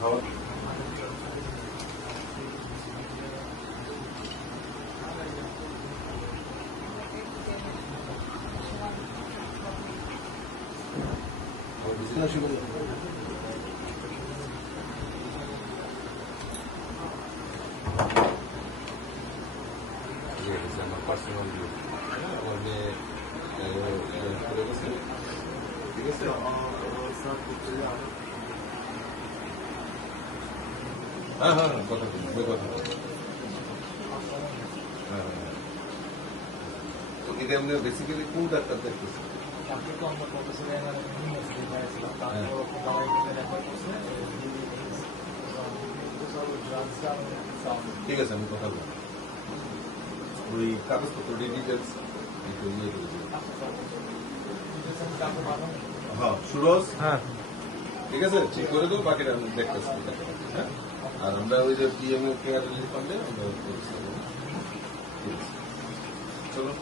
খাওয়া আমার personal view আমার মেয়ে করে গেছে ঠিক আছে হ্যাঁ হ্যাঁ কথা বলুন কথা হ্যাঁ হ্যাঁ তো এটা এমনি বেসিক্যালি কোন ডাক্তার দেখতেছে ঠিক আছে আমি কথা বলবো ওই কাগজপত্র ডিটেলস একটু ইয়ে করে দিন হ্যাঁ সুরজ হ্যাঁ ঠিক আছে ঠিক করে দেবো বাকিটা আমি দেখতেছি হ্যাঁ আর আমরা ওই যে পিএমও কেয়ার রিলিফ ফান্ডে আমরা ঠিক আছে চলো